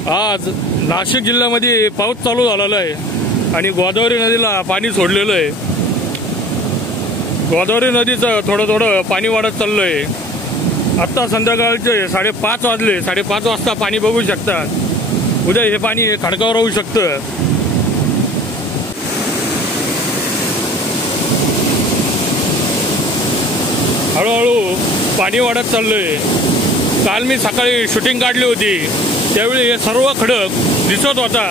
आज नाशिक जिल्ह्यामध्ये पाऊस चालू झालेला आहे आणि गोदावरी नदीला पाणी सोडलेलं आहे। गोदावरी नदीचं थोडं थोडं पाणी वाढत चाललंय। आता संध्याकाळचे 5:30 वाजले। 5:30 वाजता पाणी बघू शकतात। उद्या हे पाणी खडकावर होऊ शकतं। हळूहळू पाणी वाढत चाललंय। काल मी सकाळी शूटिंग काढली होती, त्यावेळी हे सर्व खडक दिसत होता।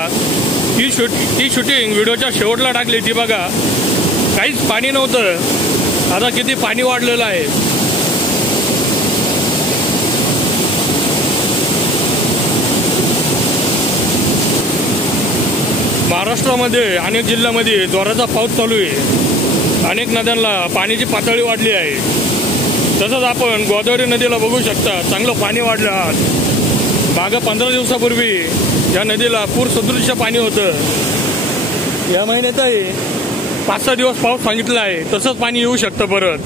ती शूटिंग व्हिडिओच्या शेवटला टाकली ती बघा। काहीच पाणी नव्हतं, आता किती पाणी वाढलेलं आहे। महाराष्ट्रामध्ये अनेक जिल्ह्यामध्ये जोराचा पाऊस चालू आहे। अनेक नद्यांना पाण्याची पातळी वाढली आहे। तसंच आपण गोदावरी नदीला बघू शकता, चांगलं पाणी वाढलं आहे। मागं 15 दिवसापूर्वी या नदीला पूर सदृश्य पाणी होतं। या महिन्यातही 5-6 दिवस पाऊस सांगितला आहे, तसंच पाणी येऊ शकतं परत।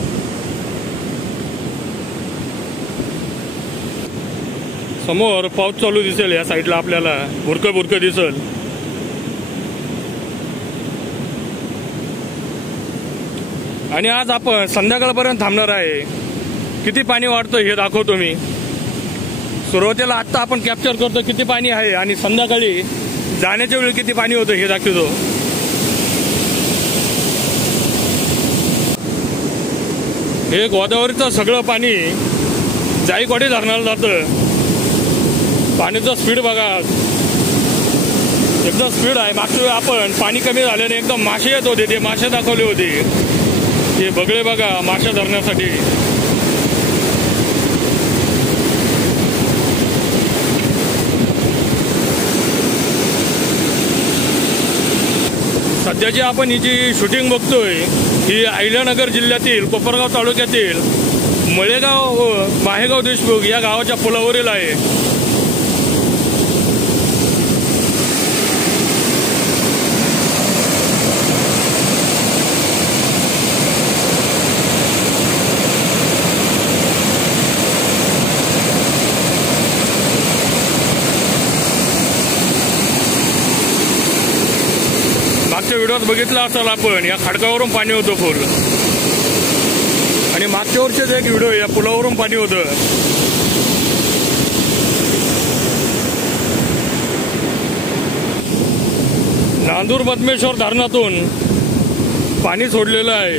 समोर पाऊस चालू दिसेल, या साईडला आपल्याला बुरकं दिसेल। आणि आज आपण संध्याकाळपर्यंत थांबणार आहे। किती पाणी वाढतं हे दाखवतो मी। सुरुवातीला आता आपण कॅप्चर करतो किती पाणी आहे आणि संध्याकाळी जाण्याच्या वेळी किती पाणी होतं हे दाखवतो। हे गोदावरीचं सगळं पाणी जायकवाडी धरणाला जातं। पाण्याचं स्पीड बघा, एकदम स्पीड आहे। मागच्या वेळी आपण पाणी कमी झाल्याने एकदम मासे येत होते, ते मासे दाखवले होते। हे बगळे बघा मासे धरण्यासाठी। सध्याची आपण ही जी शूटिंग बघतोय ही अहिल्यानगर जिल्ह्यातील कोपरगाव तालुक्यातील मळेगाव व माहेगाव देशमुख या गावाच्या पुलावरील आहे। मागच्या व्हिडिओत बघितला असाल आपण, या खडकावरून पाणी होतं फुल। आणि मागच्या वर्षीच एक व्हिडिओ, या पुलावरून पाणी होतं। नांदूर मधमेश्वर धरणातून पाणी सोडलेलं आहे।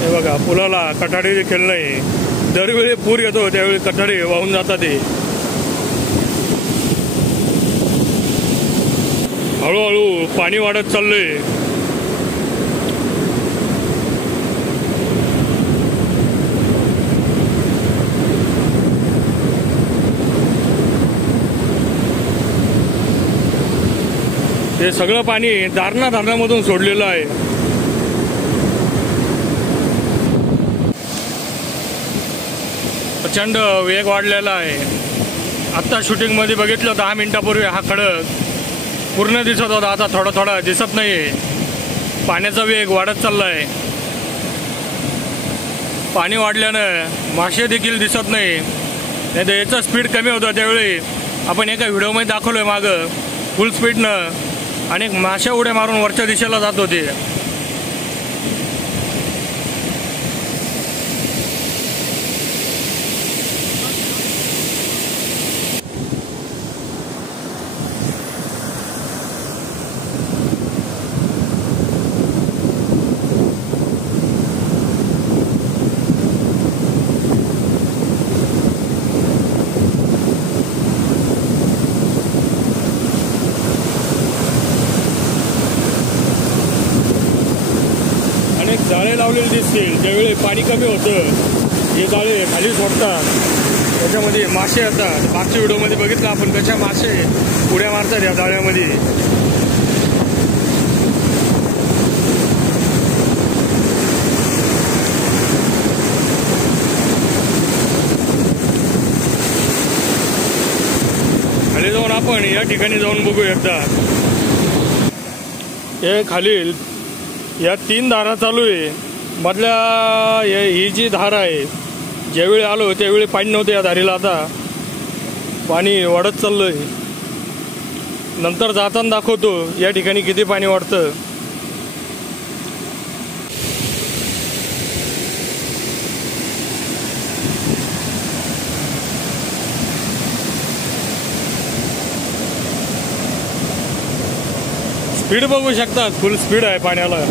हे बघा पुलाला कठाडी देखील नाही। दरवेळी पूर येतो त्यावेळी कठाडी वाहून जातात। हळूहळू पाणी वाढत चाललंय। हे सगळं पाणी दारणा धरणामधून सोडलेलं आहे। प्रचंड वेग वाढलेला आहे। आता शूटिंग मध्ये बघितलं 10 मिनिटापूर्वी हा खडक पूर्ण दिसत होता, आता थोडा थोडा दिसत नाहीये। पाण्याचा वेग वाढत चाललाय। पाणी वाढल्यानं मासे देखील दिसत नाही। नाही तर याचा स्पीड कमी होता, त्यावेळी आपण एका व्हिडिओमध्ये दाखवलोय मागं फुल स्पीडनं अनेक मासे उड्या मारून वरच्या दिशेला जात होते। जाळे लावलेले दिसतील, ज्यावेळी पाणी कमी होतं हे जाळे खाली सोडतात, त्याच्यामध्ये मासे येतात। मागच्या व्हिडिओमध्ये बघितलं आपण कशा मासे उड्या मारतात या जाळ्यामध्ये। खाली जाऊन आपण या ठिकाणी जाऊन बघू एकदा। हे खालील या 3 धारा चालू आहे। मधल्या ही जी धार आहे ज्यावेळी आलो त्यावेळी पाणी नव्हतं या धारीला, आता पाणी वाढत चाललंय. नंतर जाताना दाखवतो या ठिकाणी किती पाणी वाढतं. स्पीड बघू शकतात, फुल स्पीड आहे पाण्याला.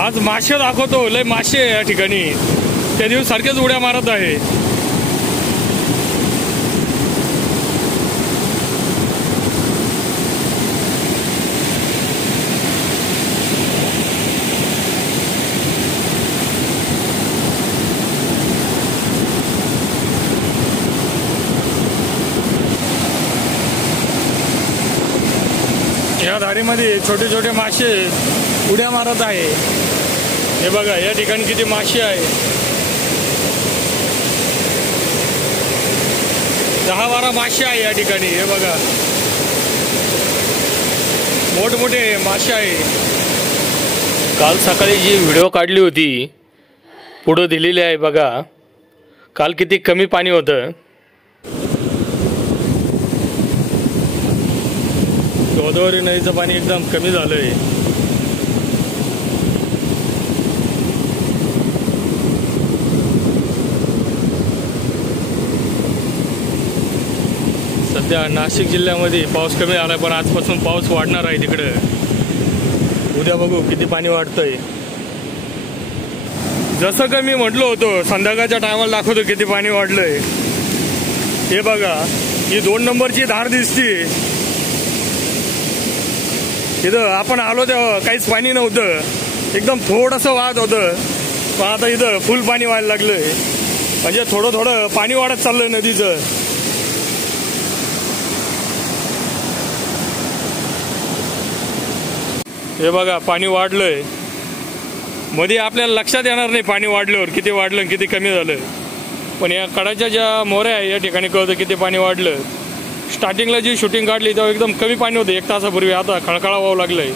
आज मासे दाखवतो, लय मासे या ठिकाणी. त्या दिवस सारखेच उड्या मारत आहे. या धारीमध्ये छोटे छोटे मासे उड्या मारत आहे. हे बघा या ठिकाणी किती मासे आहे. 10-12 मासे आहे या ठिकाणी. हे बघा मोठमोठे मासे आहे. काल सकाळी जी व्हिडिओ काढली होती पुढं दिलेली आहे बघा. काल किती कमी पाणी होतं. गोदावरी नदीचं पाणी एकदम कमी झालंय. सध्या नाशिक जिल्ह्यामध्ये पाऊस कमी आलाय, पण आजपासून पाऊस वाढणार आहे तिकडे. उद्या बघू किती पाणी वाढतंय. जसं का मी म्हटलं होतं संध्याकाळच्या टायमाला दाखवतो किती पाणी वाढलंय. हे बघा ही 2 नंबरची धार दिसती. इथं आपण आलो तेव्हा काहीच पाणी नव्हतं, एकदम थोडंसं वाहत होतं. पण आता इथं फुल पाणी व्हायला लागलंय. म्हणजे थोडं थोडं पाणी वाढत चाललंय नदीचं. हे बघा पाणी वाढलंय. मध्ये आपल्याला लक्षात येणार नाही पाणी वाढल्यावर किती वाढलं किती कमी झालं, पण या कडाच्या ज्या मोऱ्या आहे या ठिकाणी कळतं किती पाणी वाढलं. स्टार्टिंगला जी शूटिंग काढली तेव्हा एकदम कमी पाणी होतं 1 तासापूर्वी. आता खळखळा व्हावं लागलंय.